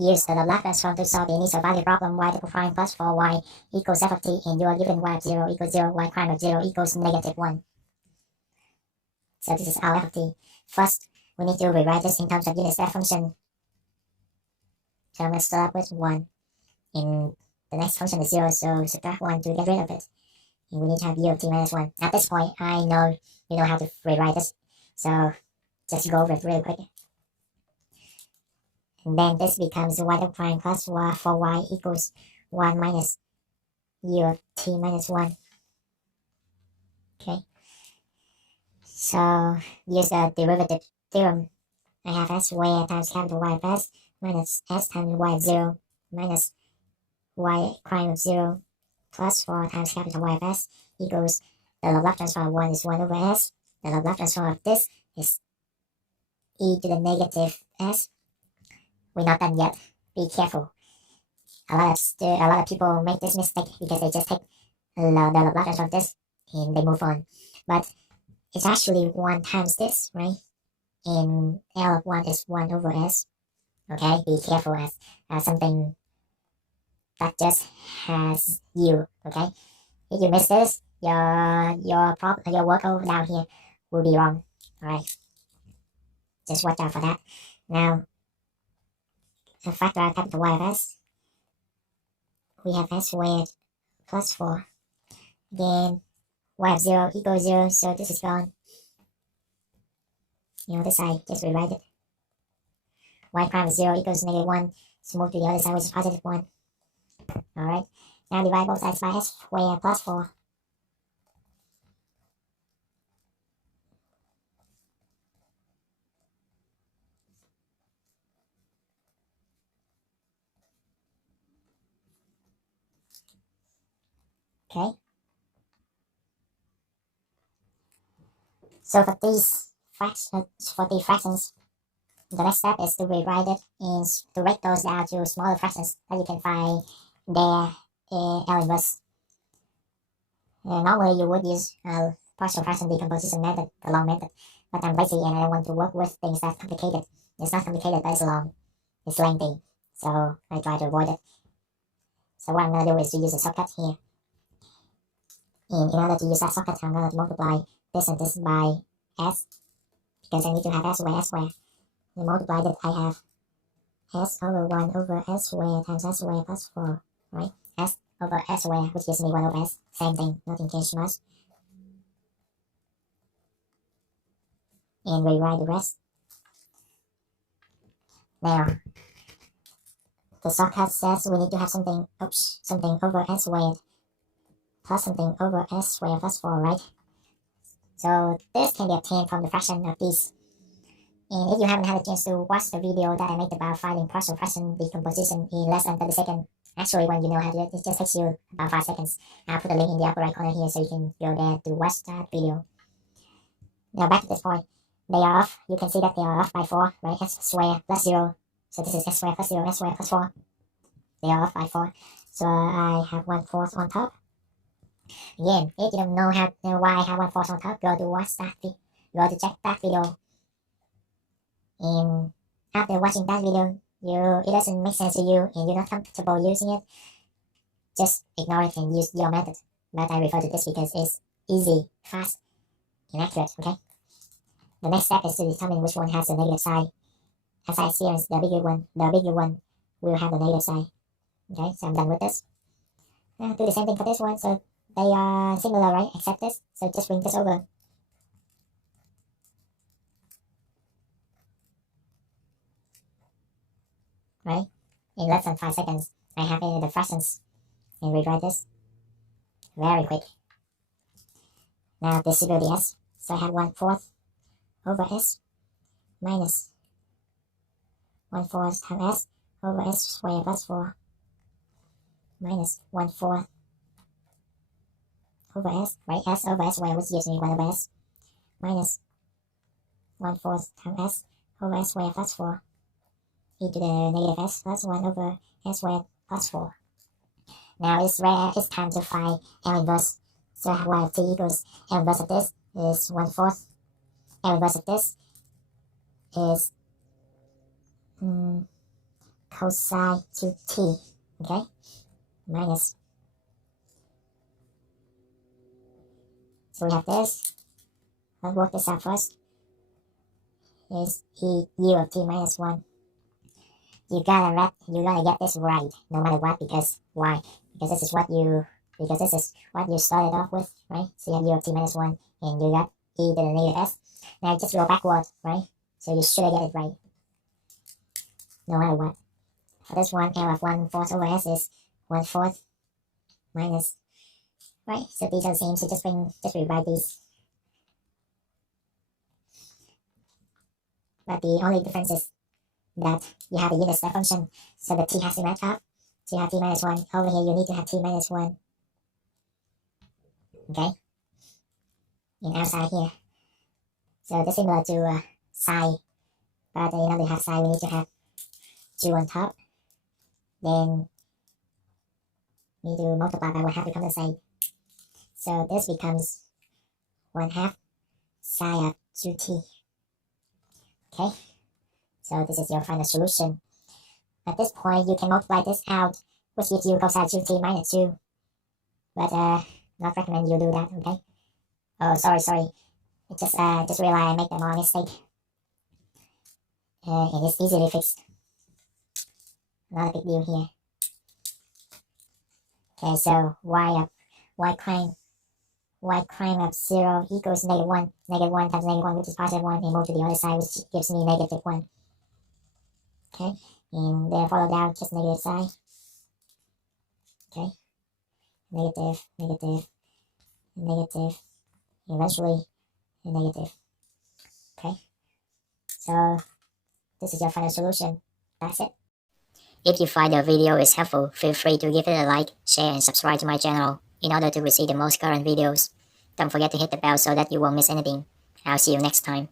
use the Laplace transform to solve the initial value problem y double prime plus 4y equals f of t, and you are given y of 0 equals 0, y prime of 0 equals negative 1. So this is our f of t. First, we need to rewrite this in terms of unit step function. So I'm going to start with 1. And the next function is 0, so subtract 1 to get rid of it. And we need to have u of t minus 1. At this point, I know you know how to rewrite this. So just go over it really quick. And then this becomes y double prime plus 4y equals 1 minus u of t minus 1. Okay. So use the derivative theorem. I have s squared times capital Y of s minus s times y of 0 minus y prime of 0 plus 4 times capital Y of s equals the Laplace transform of 1 is 1 over s. The Laplace transform of this is e to the negative s. We're not done yet. Be careful. A lot of people make this mistake because they just take the Laplace transform of this and they move on. But it's actually 1 times this, right? And L of 1 is 1 over s. Okay, be careful as something that just has u. Okay, if you miss this, your work over down here will be wrong. All right, just watch out for that. Now, factor out capital Y of s. We have s squared plus 4. Again, y of 0 equals 0, so this is gone. This side, just rewrite it. Y prime of 0 equals negative 1. So move to the other side, which is positive 1. Alright, now divide both sides by s squared plus 4. Okay. So for these fractions, the next step is to rewrite it and to break those down to smaller fractions that you can find their L inverse. Normally you would use partial fraction decomposition method, the long method, but I'm lazy and I don't want to work with things that's complicated. It's not complicated, but it's long. It's lengthy, so I try to avoid it. So what I'm going to do is to use a shortcut here. And in order to use that shortcut, I'm going to multiply this and this by s, because I need to have s squared. And multiply that, I have s over 1 over s squared times s squared plus 4, right? S over s squared, which gives me 1 over s. Same thing, nothing changed much. And rewrite the rest. Now, the shortcut says we need to have something over s squared plus something over s squared plus 4, right? So this can be obtained from the fraction of these. And if you haven't had a chance to watch the video that I made about finding partial fraction decomposition in less than 30 seconds, actually when you know how to do it, it just takes you about 5 seconds. I'll put a link in the upper right corner here so you can go there to watch that video. Now back to this point, they are off. You can see that they are off by 4, right? S squared plus 0. So this is s squared plus 0, s squared plus 4. They are off by 4. So I have 1/4 on top. Again, if you don't know why I have 1/4 on top, go to check that video. And after watching that video, it doesn't make sense to you and you're not comfortable using it, just ignore it and use your method. But I refer to this because it's easy, fast, and accurate, okay? The next step is to determine which one has the negative side. As I experienced, the bigger one will have the negative side. Okay, so I'm done with this. I'll do the same thing for this one, so they are similar, right? Except this, so just bring this over. Right? In less than 5 seconds, I have the fractions and rewrite this very quick. Now distribute the s, so I have 1/4 over s minus 1/4 times s over s squared plus 4 minus 1/4 over s, right? S over s squared, which gives me 1 over s minus 1/4 times s over s squared plus 4 e to the negative s plus 1 over s squared plus 4. Now it's time to find L inverse. So I have y of t equals L inverse of this is 1/4. L inverse of this is cosine 2t, okay, minus, so we have this. Let's work this out first. Is u of t minus 1. You gotta get this right no matter what, because why? Because this is what you started off with, right? So you have u of t minus 1 and you got e to the negative s. Now just go backward, right? So you should get it right no matter what. For this one, L of 1/4 over s is 1/4 minus, right? So these are the same, so just rewrite these. But the only difference is that you have a unit step function, so the t has to match up. So you have t minus 1. Over here, you need to have t minus 1. Okay? And outside here. So this is similar to psi. But in order to have psi, we need to have 2 on top. Then we need to multiply by 1/2 to compensate. So this becomes 1/2 psi of 2t. Okay? So this is your final solution. At this point, you can multiply this out, which gives you cosine 2t minus 2. But not recommend you do that, okay? Oh, sorry. Just realized I made a more mistake. And it's easily fixed. Not a big deal here. Okay, so y prime of 0 equals negative 1. Negative 1 times negative 1, which is positive 1, and move to the other side, which gives me negative 1. Okay, and then follow down just negative psi. Okay, negative, eventually a negative. Okay, so this is your final solution. That's it. If you find the video is helpful, feel free to give it a like, share, and subscribe to my channel in order to receive the most current videos. Don't forget to hit the bell so that you won't miss anything. I'll see you next time.